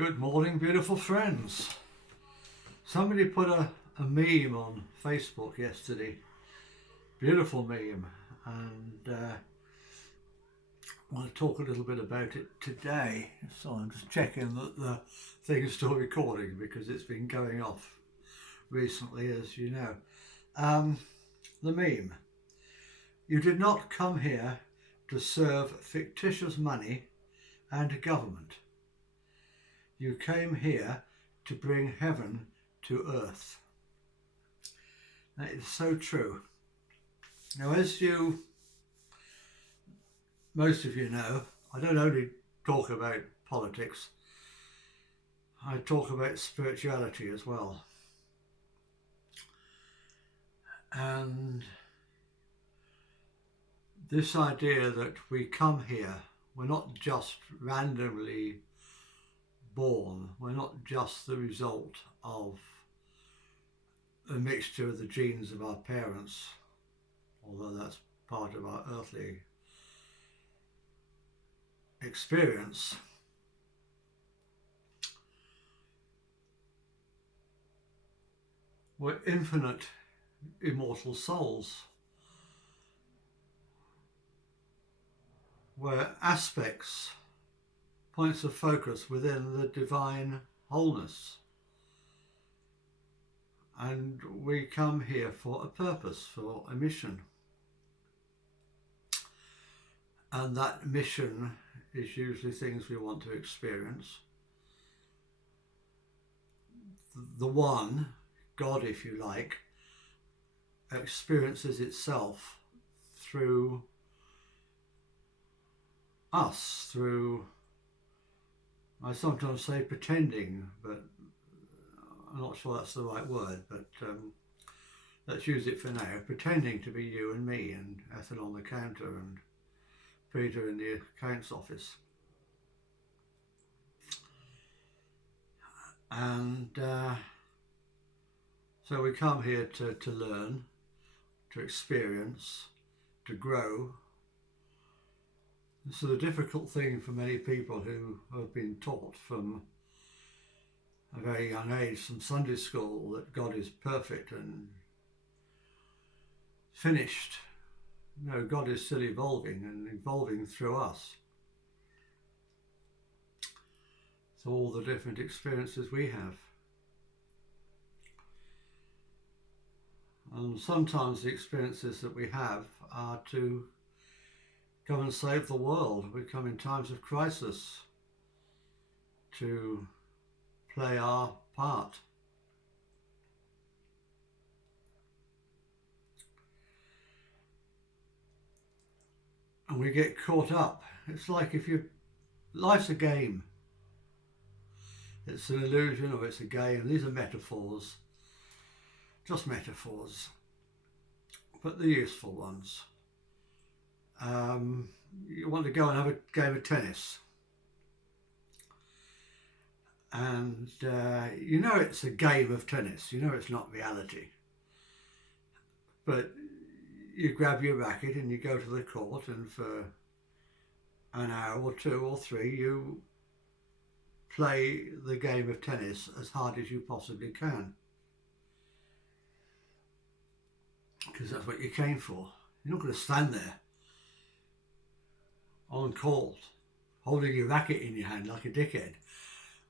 Good morning, beautiful friends. Somebody put a meme on Facebook yesterday. Beautiful meme. And I want to talk a little bit about it today. So I'm just checking that the thing is still recording because it's been going off recently, as you know. The meme. You did not come here to serve fictitious money and government. You came here to bring heaven to earth. That is so true. Now, as most of you know, I don't only talk about politics, I talk about spirituality as well. And this idea that we come here, we're not just randomly born, we're not just the result of a mixture of the genes of our parents, although that's part of our earthly experience. We're infinite immortal souls. We're aspects, points of focus within the divine wholeness. And we come here for a purpose, for a mission. And that mission is usually things we want to experience. The one, God if you like, experiences itself through us, through, I sometimes say pretending, but I'm not sure that's the right word, but let's use it for now. Pretending to be you and me and Ethel on the counter and Peter in the accounts office. And so we come here to learn, to experience, to grow. This is a difficult thing for many people who have been taught from a very young age, from Sunday school, that God is perfect and finished. No, God is still evolving and evolving through us. So all the different experiences we have. And sometimes the experiences that we have are to come and save the world. We come in times of crisis to play our part. And we get caught up. It's like life's a game. It's an illusion or it's a game. These are metaphors, just metaphors, but the useful ones. You want to go and have a game of tennis. And you know it's a game of tennis, you know it's not reality. But you grab your racket and you go to the court, and for an hour or two or three you play the game of tennis as hard as you possibly can. Because that's what you came for. You're not going to stand there on court holding your racket in your hand like a dickhead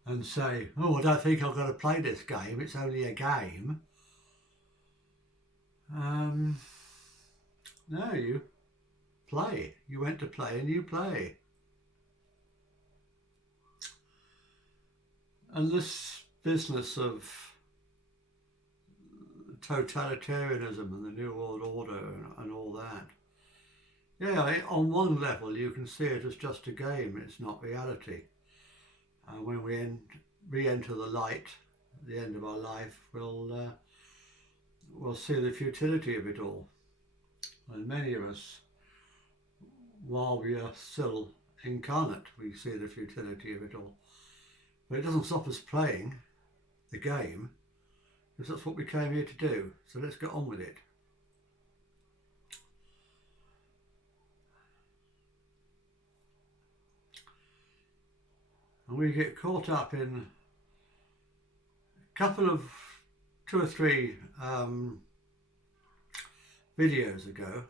and say, oh, I don't think I've got to play this game, it's only a game. No, you play. You went to play and you play. And this business of totalitarianism and the New World Order and all that, yeah, on one level you can see it as just a game, it's not reality. When we re-enter the light at the end of our life, we'll see the futility of it all. And many of us, while we are still incarnate, we see the futility of it all. But it doesn't stop us playing the game, because that's what we came here to do. So let's get on with it. And we get caught up in a couple of 2 or 3 videos ago,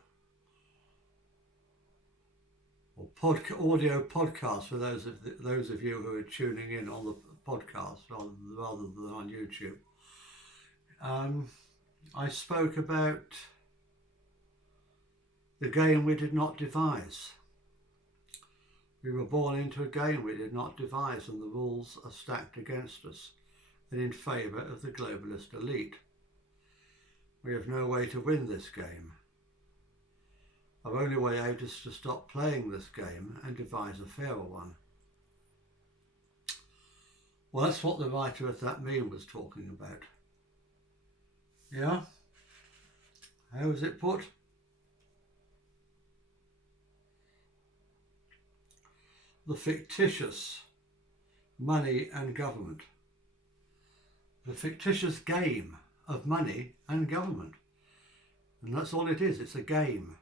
or audio podcasts for those of you who are tuning in on the podcast rather than on YouTube. I spoke about the game we did not devise. We were born into a game we did not devise, and the rules are stacked against us and in favour of the globalist elite. We have no way to win this game. Our only way out is to stop playing this game and devise a fairer one. Well, that's what the writer of that meme was talking about. Yeah? How was it put? The fictitious money and government. The fictitious game of money and government. And that's all it is, it's a game.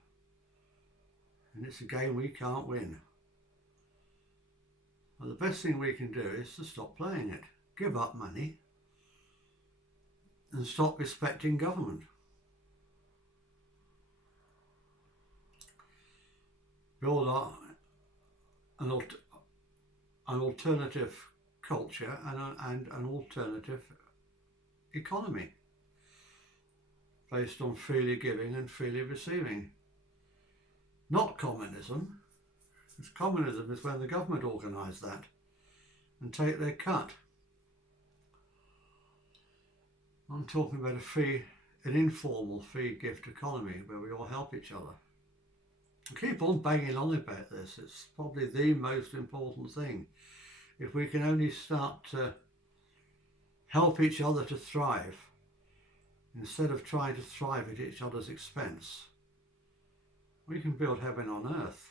And it's a game we can't win. Well, the best thing we can do is to stop playing it. Give up money and stop respecting government. Build an alternative culture and an alternative economy based on freely giving and freely receiving. Not communism, because communism is when the government organise that and take their cut. I'm talking about an informal free gift economy where we all help each other. I keep on banging on about this. It's probably the most important thing. If we can only start to help each other to thrive instead of trying to thrive at each other's expense, we can build heaven on earth.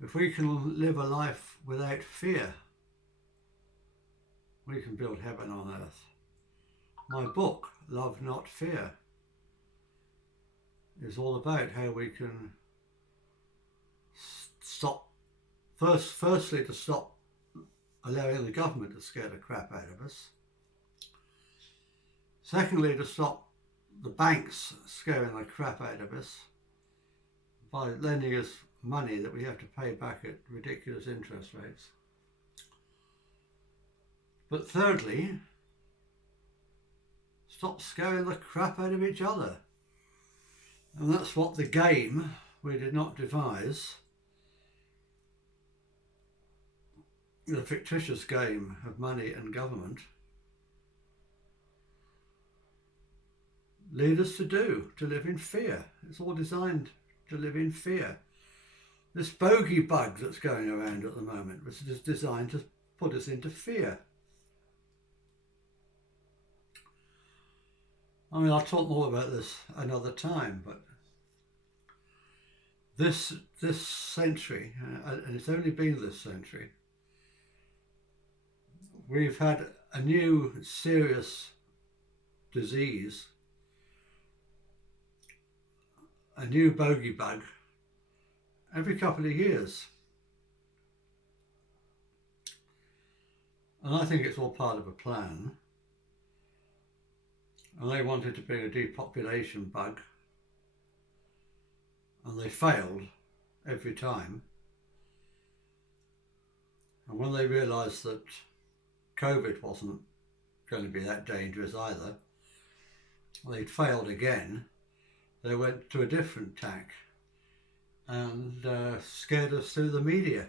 If we can live a life without fear, we can build heaven on earth. My book, Love Not Fear, is all about how we can stop, firstly to stop allowing the government to scare the crap out of us. Secondly, to stop the banks scaring the crap out of us by lending us money that we have to pay back at ridiculous interest rates. But thirdly, stop scaring the crap out of each other. And that's what the game we did not devise, the fictitious game of money and government, lead us to do, to live in fear. It's all designed to live in fear. This bogey bug that's going around at the moment was just designed to put us into fear. I mean, I'll talk more about this another time, but this century, and it's only been this century, we've had a new serious disease, a new bogey bug, every couple of years. And I think it's all part of a plan. And they wanted to bring a depopulation bug, and they failed every time. And when they realised that COVID wasn't going to be that dangerous either, they'd failed again, they went to a different tack and scared us through the media.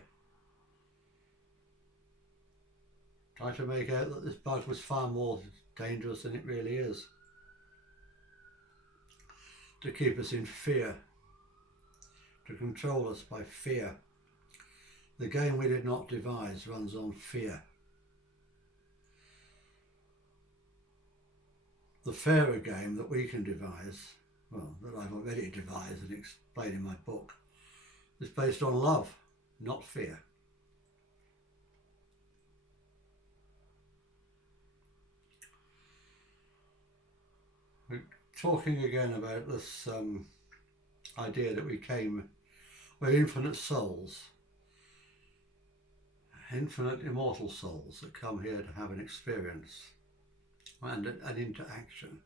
Tried to make out that this bug was far more dangerous than it really is. To keep us in fear, to control us by fear. The game we did not devise runs on fear. The fairer game that we can devise, well, that I've already devised and explained in my book, is based on love, not fear. We're talking again about this idea that we came We're infinite souls, infinite immortal souls that come here to have an experience and an interaction,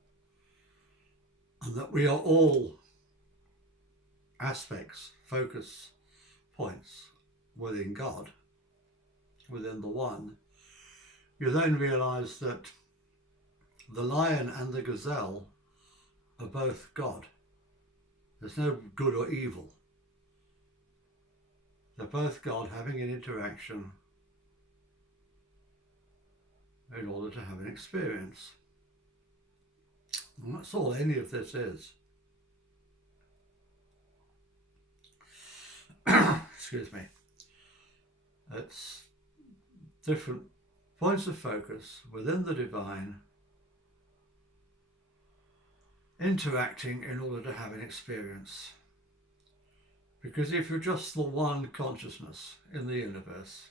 and that we are all aspects, focus points within God, within the one. You then realize that the lion and the gazelle are both God. There's no good or evil. They're both God having an interaction in order to have an experience. And that's all any of this is. Excuse me. It's different points of focus within the divine interacting in order to have an experience. Because if you're just the one consciousness in the universe,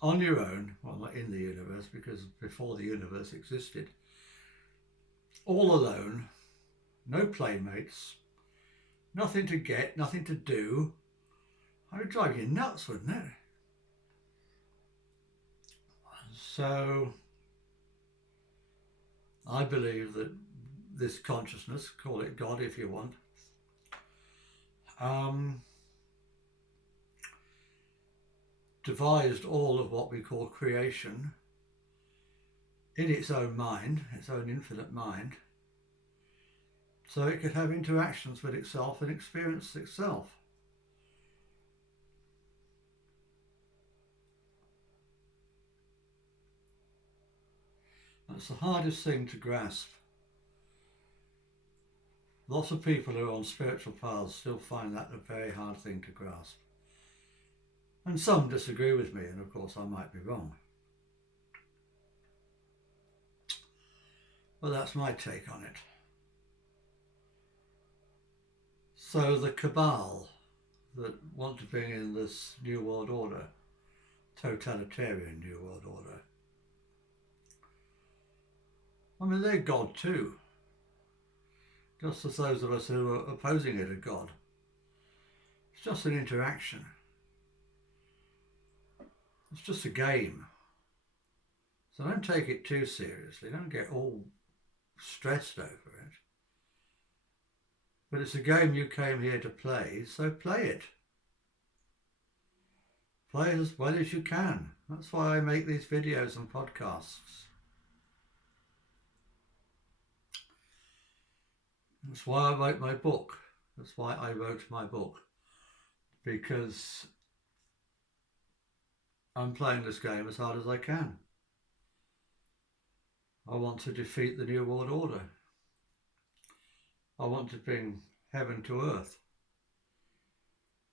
on your own, well, not in the universe, because before the universe existed, all alone, no playmates, nothing to get, nothing to do, it would drive you nuts, wouldn't it? So I believe that this consciousness, call it God if you want, devised all of what we call creation in its own mind, its own infinite mind, so it could have interactions with itself and experience itself. That's the hardest thing to grasp. Lots of people who are on spiritual paths still find that a very hard thing to grasp. And some disagree with me, and of course I might be wrong. But that's my take on it. So the cabal that want to bring in this New World Order, totalitarian New World Order, I mean, they're God too. Just as those of us who are opposing it are God. It's just an interaction. It's just a game. So don't take it too seriously. Don't get all stressed over it. But it's a game you came here to play, so play it. Play it as well as you can. That's why I make these videos and podcasts. That's why I wrote my book. That's why I wrote my book. Because I'm playing this game as hard as I can. I want to defeat the New World Order. I want to bring heaven to earth.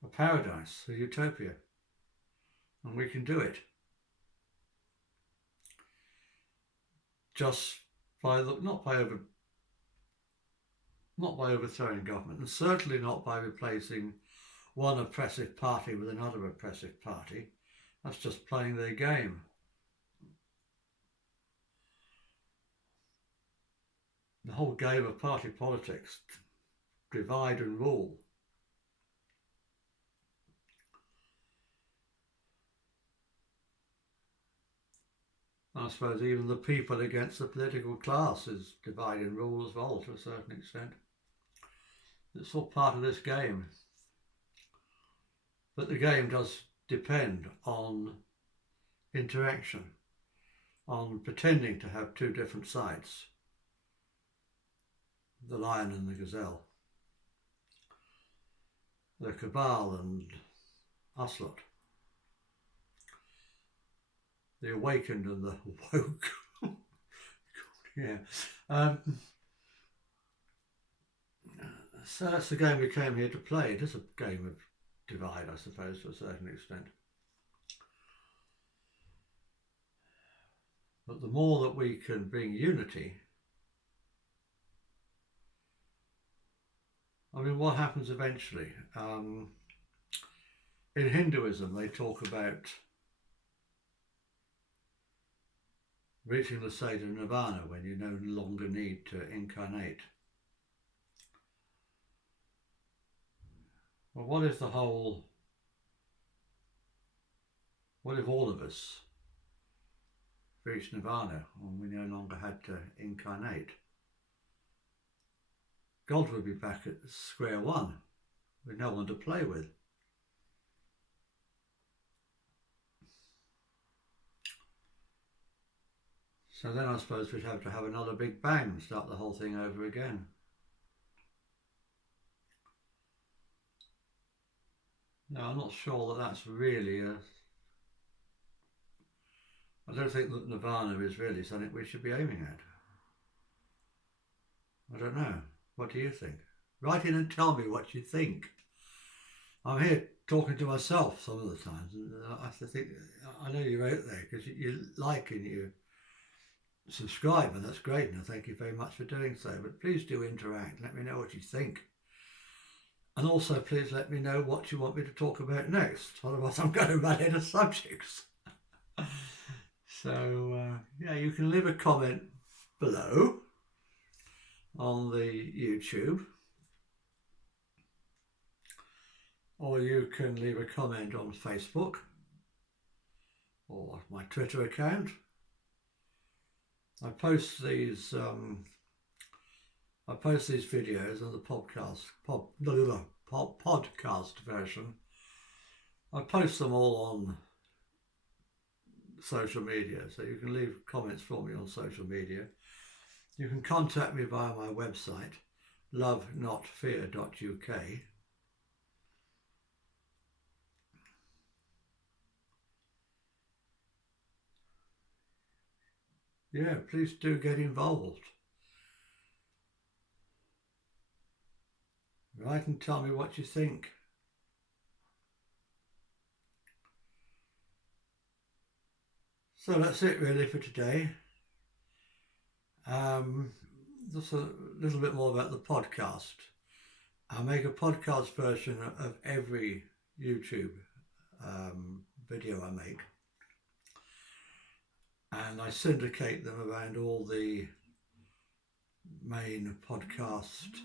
A paradise, a utopia. And we can do it. Just by not by overthrowing government, and certainly not by replacing one oppressive party with another oppressive party. That's just playing their game. The whole game of party politics, divide and rule. I suppose even the people against the political class is divide and rule as well, to a certain extent. It's all part of this game. But the game does depend on interaction, on pretending to have two different sides. The lion and the gazelle. The cabal and us lot. The awakened and the woke. Yeah. So that's the game we came here to play. It is a game of divide, I suppose, to a certain extent. But the more that we can bring unity, I mean, what happens eventually? In Hinduism, they talk about reaching the state of nirvana when you no longer need to incarnate. Well, what if all of us reached nirvana and we no longer had to incarnate? God would be back at square one with no one to play with. So then I suppose we'd have to have another big bang, start the whole thing over again. No, I'm not sure that that's really I don't think that nirvana is really something we should be aiming at. I don't know. What do you think? Write in and tell me what you think. I'm here talking to myself some of the times, and I have to think, I know you're out there because you like and you subscribe, and that's great, and I thank you very much for doing so. But please do interact. Let me know what you think. And also, please let me know what you want me to talk about next. Otherwise, I'm going to run out of subjects. So, yeah, you can leave a comment below on the YouTube, or you can leave a comment on Facebook or my Twitter account. I post these videos on the podcast version. I post them all on social media, so you can leave comments for me on social media. You can contact me via my website, lovenotfear.uk. Yeah, please do get involved. Write and tell me what you think. So that's it really for today. Just a little bit more about the podcast. I make a podcast version of every YouTube video I make, and I syndicate them around all the main podcast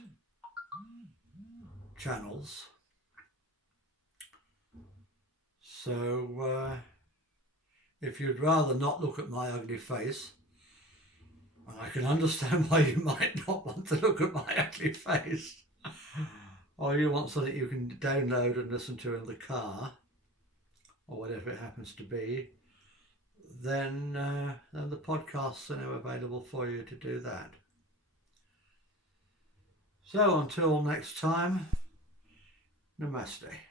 channels. So if you'd rather not look at my ugly face, and I can understand why you might not want to look at my ugly face, or you want something you can download and listen to in the car, or whatever it happens to be, then the podcasts are now available for you to do that. So until next time, namaste.